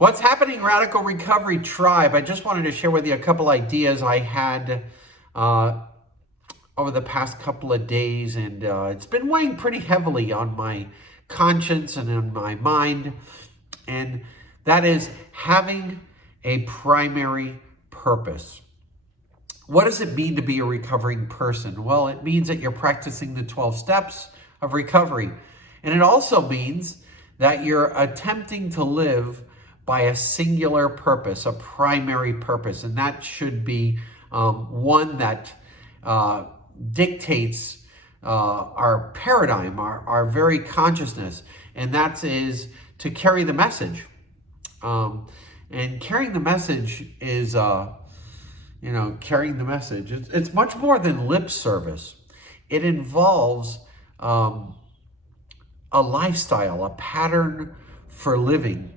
What's happening, Radical Recovery Tribe? I just wanted to share with you a couple ideas I had over the past couple of days, and it's been weighing pretty heavily on my conscience and on my mind, and that is having a primary purpose. What does it mean to be a recovering person? Well, it means that you're practicing the 12 steps of recovery, and it also means that you're attempting to live by a singular purpose, a primary purpose, and that should be one that dictates our paradigm, our very consciousness, and that is to carry the message. And carrying the message is, carrying the message. It's much more than lip service. It involves a lifestyle, a pattern for living.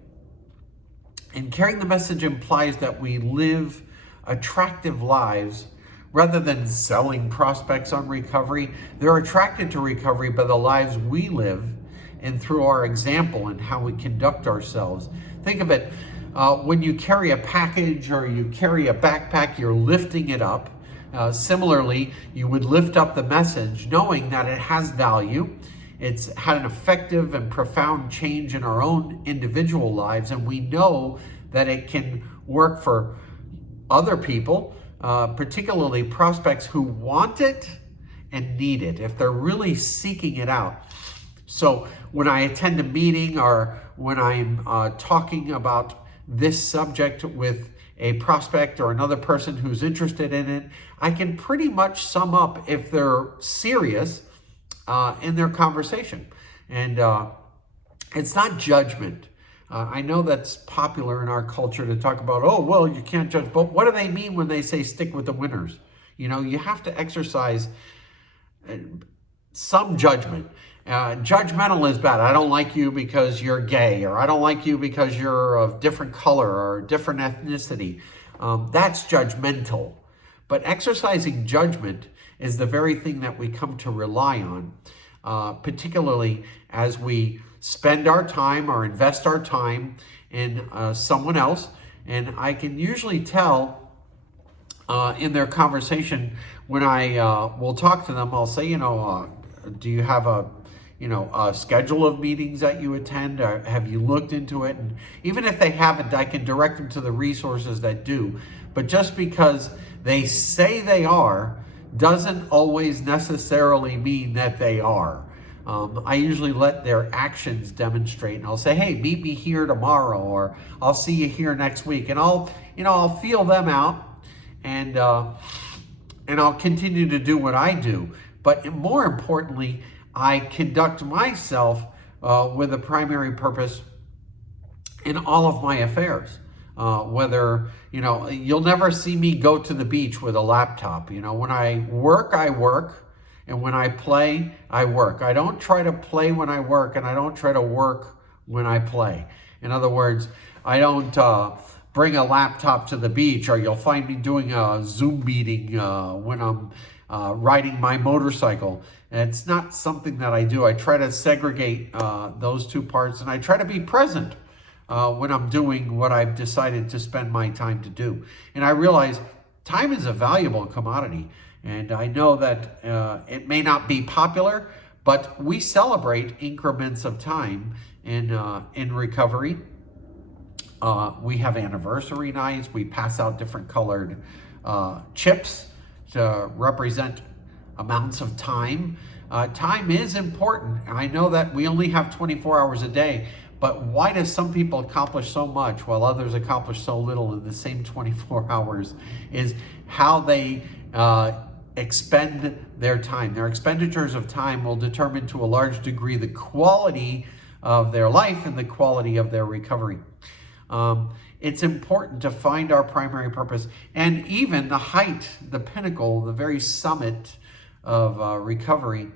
And carrying the message implies that we live attractive lives rather than selling prospects on recovery. They're attracted to recovery by the lives we live and through our example and how we conduct ourselves. Think of it, when you carry a package or you carry a backpack, you're lifting it up. Similarly, you would lift up the message knowing that it has value. It's had an effective and profound change in our own individual lives, and we know that it can work for other people, particularly prospects who want it and need it, if they're really seeking it out. So when I attend a meeting or when I'm talking about this subject with a prospect or another person who's interested in it, I can pretty much sum up if they're serious in their conversation. And it's not judgment. I know that's popular in our culture to talk about, oh, well, you can't judge. But what do they mean when they say stick with the winners? You have to exercise some judgment. Judgmental is bad. I don't like you because you're gay, or I don't like you because you're of different color or different ethnicity. That's judgmental. But exercising judgment is the very thing that we come to rely on, particularly as we spend our time or invest our time in someone else. And I can usually tell in their conversation when I will talk to them, I'll say, do you have a schedule of meetings that you attend? Or have you looked into it? And even if they haven't, I can direct them to the resources that do. But just because they say they are doesn't always necessarily mean that they are. I usually let their actions demonstrate, and I'll say, hey, meet me here tomorrow, or I'll see you here next week. And I'll feel them out, and I'll continue to do what I do. But more importantly, I conduct myself with a primary purpose in all of my affairs. Whether, you'll never see me go to the beach with a laptop. When I work, and when I play, I work. I don't try to play when I work, and I don't try to work when I play. In other words, I don't bring a laptop to the beach, or you'll find me doing a Zoom meeting when I'm riding my motorcycle. And it's not something that I do. I try to segregate those two parts, and I try to be present when I'm doing what I've decided to spend my time to do. And I realize time is a valuable commodity. And I know that it may not be popular, but we celebrate increments of time in recovery. We have anniversary nights. We pass out different colored chips to represent amounts of time. Time is important. I know that we only have 24 hours a day, but why does some people accomplish so much while others accomplish so little in the same 24 hours is how they expend their time. Their expenditures of time will determine to a large degree the quality of their life and the quality of their recovery. It's important to find our primary purpose, and even the height, the pinnacle, the very summit of recovery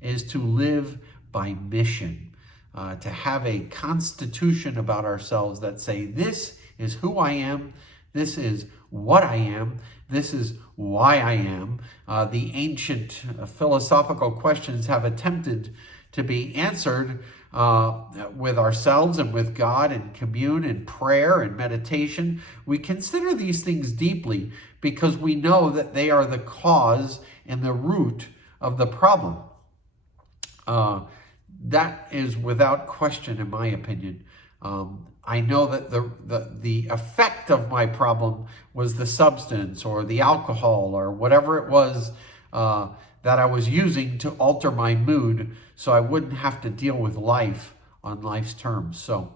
is to live by mission, to have a constitution about ourselves that say, this is who I am, this is what I am, this is why I am. The ancient philosophical questions have attempted to be answered with ourselves and with God, and commune in prayer and meditation. We consider these things deeply because we know that they are the cause and the root of the problem. That is without question, in my opinion. I know that the effect of my problem was the substance or the alcohol or whatever it was that I was using to alter my mood so I wouldn't have to deal with life on life's terms. So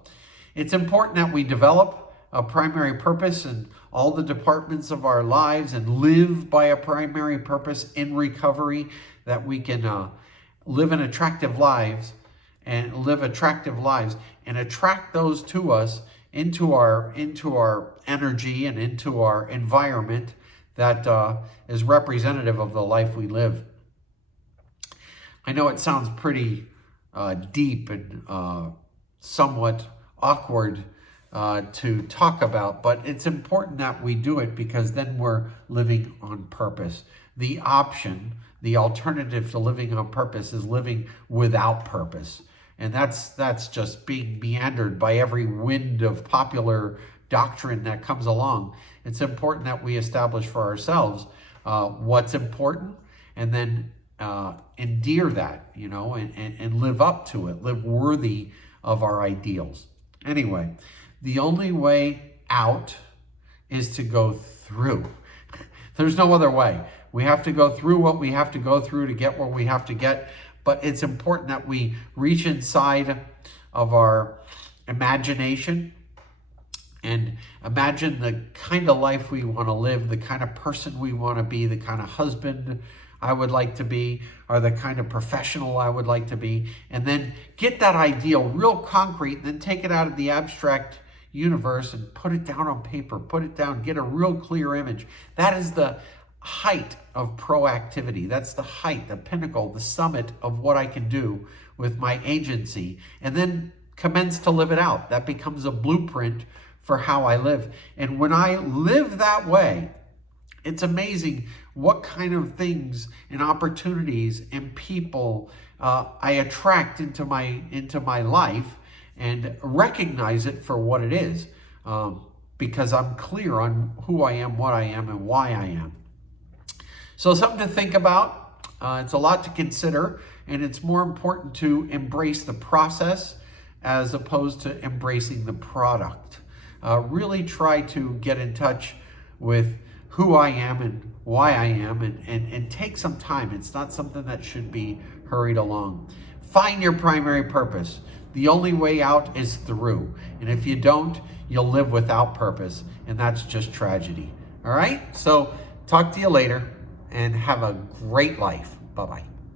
it's important that we develop a primary purpose in all the departments of our lives and live by a primary purpose in recovery, that we can live attractive lives and attract those to us into our energy and into our environment that is representative of the life we live. I know it sounds pretty deep and somewhat awkward to talk about, but it's important that we do it because then we're living on purpose. The alternative to living on purpose is living without purpose. And that's just being meandered by every wind of popular doctrine that comes along. It's important that we establish for ourselves what's important, and then endear that, and live up to it, live worthy of our ideals. Anyway, the only way out is to go through. There's no other way. We have to go through what we have to go through to get where we have to get. But it's important that we reach inside of our imagination and imagine the kind of life we want to live, the kind of person we want to be, the kind of husband I would like to be, or the kind of professional I would like to be, and then get that ideal real concrete, and then take it out of the abstract universe and put it down on paper, put it down, get a real clear image. That is the height of proactivity. That's the height, the pinnacle, the summit of what I can do with my agency, and then commence to live it out. That becomes a blueprint for how I live. And when I live that way, it's amazing what kind of things and opportunities and people I attract into my life and recognize it for what it is, because I'm clear on who I am, what I am, and why I am. So something to think about. It's a lot to consider, and it's more important to embrace the process as opposed to embracing the product. Really try to get in touch with who I am and why I am, and take some time. It's not something that should be hurried along. Find your primary purpose. The only way out is through. And if you don't, you'll live without purpose, and that's just tragedy. All right? So talk to you later, and have a great life. Bye-bye.